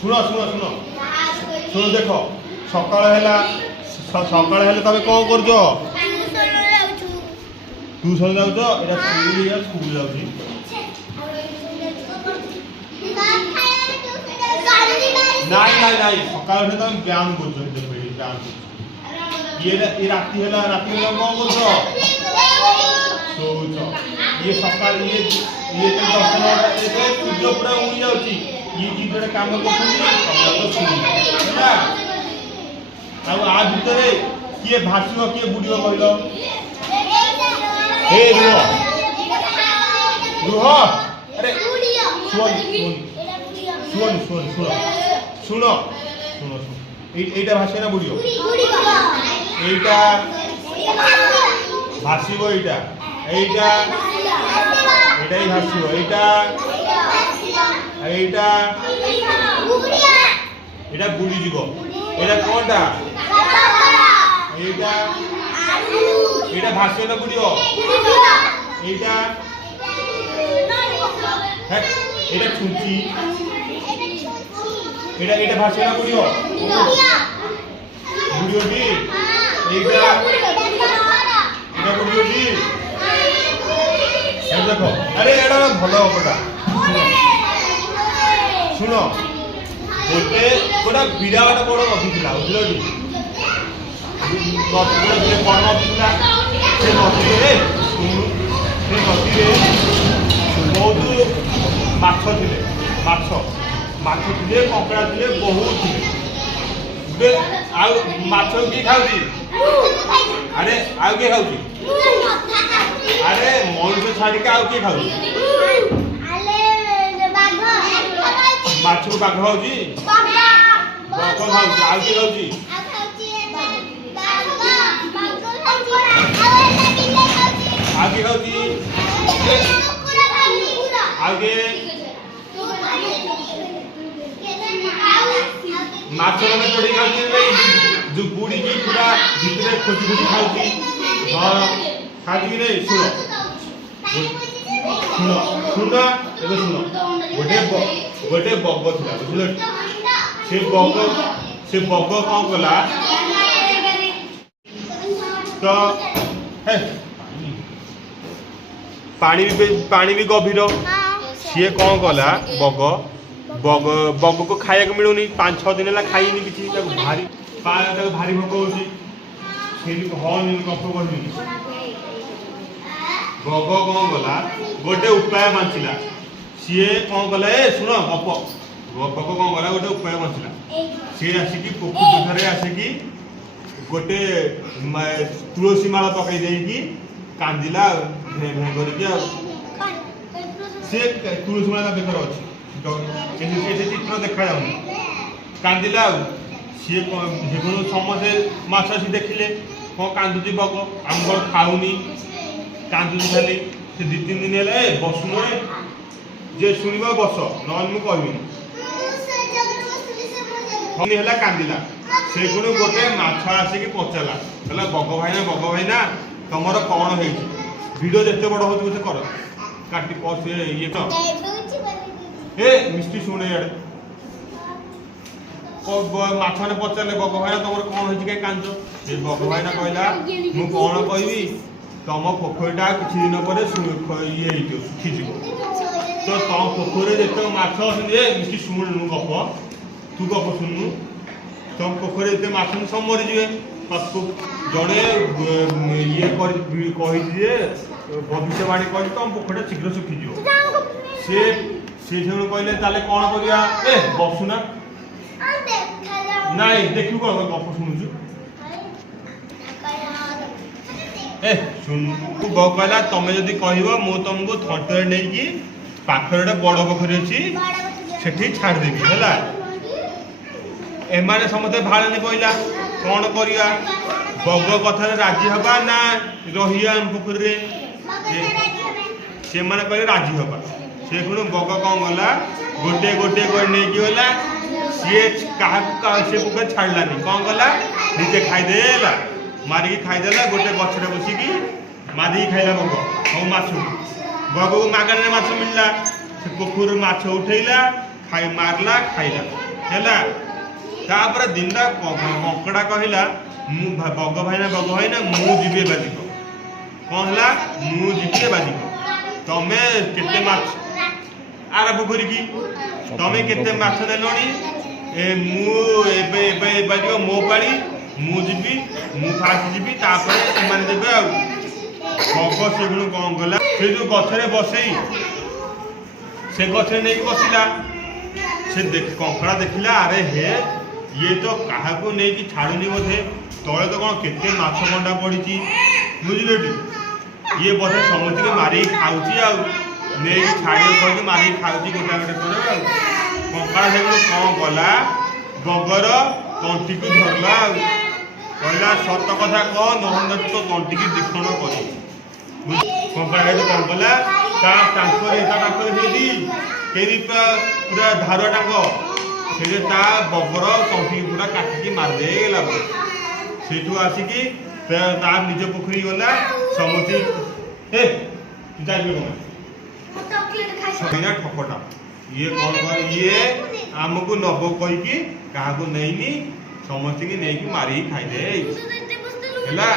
শুণ শুণ শুণ শুণ দেখ সকাল হেলা সকাল হেলে তুমি কଣ করছ টিউশন যাচ্ছ এটা স্কুল যাচ্ছি নাই নাই নাই সকাল হেলে তুমি ব্যায়াম করছো ব্যায়াম রাতি হেলা কଣ করছ শোচ ইয়ে সকাল ইয়ে দর্শন সূর্য পুরা উড়ি যাচ্ছি ইଏ ଯେତେବେଳେ କାମ କରୁଛନ୍ତି ତମେ ତ ଶୁଣିବ ହେଲା ଆଉ ଆ ଭିତରେ କିଏ ଭାସିବ କିଏ ବୁଡ଼ିବ କହିଲ ହେ ରୁହ ରୁହ ଆରେ ଶୁଣ ଶୁଣ ଶୁଣ ଶୁଣ ଶୁଣ ଶୁଣ এইটা ভাসিবে না বুড়িও এইটা ভাসিব এইটা এইটা এটাই ভাসিব এইটা এইটা এটা বুড়ি যাব এটা কোনটা এইটা এটা ভাসিব না বুড়িও এইটা হ্যাঁ এটা ছুঁচি এটা এটা ভাসিব না বুড়িও বুড়িও কি এইটা এটা বুড়িও কি দেখো আরে এটা ভালো কথা শুণ গোটে গোটা বিরাট বড় নদী ଥିଲା বুঝল কি বড় নদী ଥିଲା ସେ ନଦୀରେ ବହୁତ ମାଛ ଥିଲେ ମାଛ ଥିଲେ କଙ୍କଡ଼ା ଥିଲେ ବହୁତ ଥିଲେ ଆଉ ମାଛ କିଏ ଖାଉଛି ଆରେ ଆଉ କିଏ ଖାଉଛି ଆରେ ମଣିଷ ଛାଡ଼ିକି ଆଉ କିଏ ଖାଉଛି ମାଛକୁ ବାଘ ଖାଉଛି ବଗ ଖାଉଛି ଆଉ କିଏ ଖାଉଛି ଆଉ କିଏ ଖାଉଛି ଆଉ କିଏ ମାଛ ମାନେ ଚଢ଼ି ଖାଉଛି ଯୋଉ ବୁଡ଼ିକି ପୁରା ଭିତରେ ଖୋଜି ଖୋଜି ଖାଉଛି ହଁ ଖାଉଛି କି ନାଇଁ ଶୁଣ ଶୁଣ ଶୁଣ ଏବେ ଶୁଣ ଗୋଟେ ବଗ ଥିଲା ବୁଝିଲ ସେ ବଗ କଣ କଲା ତ ପାଣି ବି ଗଭୀର ସିଏ କଣ କଲା ବଗକୁ ଖାଇବାକୁ ମିଳୁନି 5-6 ଦିନ ହେଲା ଖାଇନି କିଛି ତାକୁ ଭାରି ଭୋକ ହଉଛି ସେଠି ହନି କଷ୍ଟ କରୁନି ବଗ କଣ କଲା ଗୋଟେ ଉପାୟ ବାଞ୍ଚିଲା ସିଏ କଣ କଲା ଶୁଣ ବଗ କଣ କଲା ଗୋଟେ ଉପାୟ ବାଞ୍ଚିଲା ସିଏ ଆସିକି ପୋଖରୀ ଥରେ ଆସିକି ଗୋଟେ ତୁଳସୀ ମାଳ ପକେଇ ଦେଇକି କାନ୍ଦିଲା କରିକି ଆଉ ସିଏ ତୁଳସୀ ମାଳ ବେକରେ ଅଛି ଚିତ୍ର ଦେଖାଯାଉନି କାନ୍ଦିଲା ଆଉ ସିଏ ସମସ୍ତେ ମାଛ ଆସି ଦେଖିଲେ କଣ କାନ୍ଦୁଛି ବଗ ଆମର ଖାଉନି କାନ୍ଦୁଛି ଖାଲି ସେ 2-3 ଦିନ ହେଲା ବସୁନ ଯେ ଶୁଣିବ ବସ ନହେଲେ ମୁଁ କହିବିନି ହେଲା କାନ୍ଦିଲା ସେଗୁଡୁ ଗୋଟେ ମାଛ ଆସିକି ପଚାରିଲା କହିଲା ବଗ ଭାଇନା ତମର କଣ ହେଇଛି ଭିଡିଓ ଯେତେ ବଡ ହଉଛି ବୋଧେ କର କାଟି ଇଏ ତ ମିଷ୍ଟି ଶୁଣେ ଇଆଡେ ମାଛ ମାନେ ପଚାରିଲେ ବଗ ଭାଇନା ତମର କଣ ହେଇଛି କାଇଁ କାନ୍ଦୁଛ ସେ ବଗ ଭାଇନା କହିଲା ମୁଁ କଣ କହିବି ତମ ପୋଖରୀଟା କିଛି ଦିନ ପରେ ଇଏ ହେଇଯିବ ଶୁଖିଯିବ ତ ତମ ପୋଖରୀରେ ଯେତେ ମାଛ ଅଛନ୍ତି ମିଷ୍ଟି ଶୁଣୁ ଗପ ତୁ ଗପ ଶୁଣୁ ତମ ପୋଖରୀରେ ଯେତେ ମାଛ ସବୁ ମରିଯିବେ ଜଣେ ଇଏ କହିଛି ଯେ ଭବିଷ୍ୟବାଣୀ କହିଛି ତମ ପୋଖରୀଟା ଶୀଘ୍ର ଶୁଖିଯିବ ସେ ସେଠୁ କହିଲେ ତାହେଲେ କଣ କରିବା ବସୁନା ନାଇଁ ଦେଖିବୁ କଣ ଗପ ଶୁଣୁଛୁ ଶୁଣୁ କହିଲା ତମେ ଯଦି କହିବ ମୁଁ ତମକୁ ଥଣ୍ଟରେ ନେଇକି ପାଖରେ ଗୋଟେ ବଡ ପୋଖରୀ ଅଛି ସେଠି ଛାଡ଼ିଦେବି ହେଲା ଏମାନେ ସମସ୍ତେ ଭାଳେନି କହିଲା କଣ କରିବା ବଗ କଥାରେ ରାଜି ହବା ନା ରହିବା ପୋଖରୀରେ ସେମାନେ କହିଲେ ରାଜି ହବା ସେ ପୁଣି ବଗ କଣ କଲା ଗୋଟିଏ କରି ନେଇକି ଗଲା ସିଏ କାହାକୁ ସେ ପୋଖରୀ ଛାଡ଼ିଲାନି କଣ କଲା ନିଜେ ଖାଇଦେଲା ମାରିକି ଖାଇଦେଲା ଗୋଟେ ଗଛରେ ବସିକି ମାରିକି ଖାଇଲା ବଗ ସବୁ ମାଛକୁ ବଗକୁ ମାଗଣାରେ ମାଛ ମିଳିଲା ସେ ପୋଖରୀରୁ ମାଛ ଉଠେଇଲା ମାରିଲା ଖାଇଲା ହେଲା। ତାପରେ ଦିନଟା କଙ୍କଡ଼ା କହିଲା ମୁଁ ବଗ ଭାଇନା ମୁଁ ଯିବି ବାଜିକ। କ'ଣ ହେଲା? ମୁଁ ଯିବି ବାଜିକ। ତମେ କେତେ ମାଛ ଆରମ୍ଭ କରିକି ତମେ କେତେ ମାଛ ନେଲଣି? ମୁଁ ଏବେ ଏବେ ବାଜିବ ମୋ ପାଳି, ମୁଁ ଯିବି, ମୁଁ ଫାଷ୍ଟ ଯିବି, ତାପରେ ସେମାନେ ଯିବେ। ଆଉ ବଗ ସେଗୁলো କ'ଣ କଲା, ସେ ଯୋଉ ଗଛରେ ବସେଇ ସେ ଗଛରେ ନେଇକି ବସିଲା। ସେ କଙ୍କଡ଼ା ଦେଖିଲା, ଆରେ ହେ ଇଏ ତ କାହାକୁ ନେଇକି ଛାଡୁନି ବୋଧେ, ତଳେ ତ କ'ଣ କେତେ ମାଛ କଣ୍ଟା ପଡ଼ିଛି, ବୁଝିଲଟି? ଇଏ ବୋଧେ ସମସ୍ତଙ୍କୁ ମାରିକି ଖାଉଛି, ଆଉ ନେଇକି ଛାଡ଼ିବାକୁ କହିକି ମାରିକି ଖାଉଛି ଗୋଟା ଗୋଟେ ପରେ। ଆଉ କଙ୍କଡ଼ା ସେଗୁলো କ'ଣ କଲା, ବଗର ତଣ୍ଟିକୁ ଧରିଲା, ଆଉ କହିଲା ସତ କଥା କହ, ନହେଲେ ତ ତଣ୍ଟିକି ଦିଖଣ୍ଡ କରିବୁ। କଙ୍କଡ଼ା କ'ଣ କଲା, ତା ଟାଙ୍କରେ ସେଇଠି ପୁରା ଧାରୁଆ ଟାଙ୍କ ସେ ତା ବଗର ତଣ୍ଟି ପୁରା କାଟିକି ମାରିଦେଇଗଲା। ସେଇଠୁ ଆସିକି ତା ନିଜ ପୋଖରୀ ଗଲା। ସମସ୍ତେ ଠକଟା ଇଏ କ'ଣ କରେ, ଇଏ ଆମକୁ ନବ କହିକି କାହାକୁ ନେଇନି, ସମସ୍ତଙ୍କୁ ନେଇକି ମାରିକି ଖାଇଦେ ହେଲା।